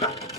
Ha!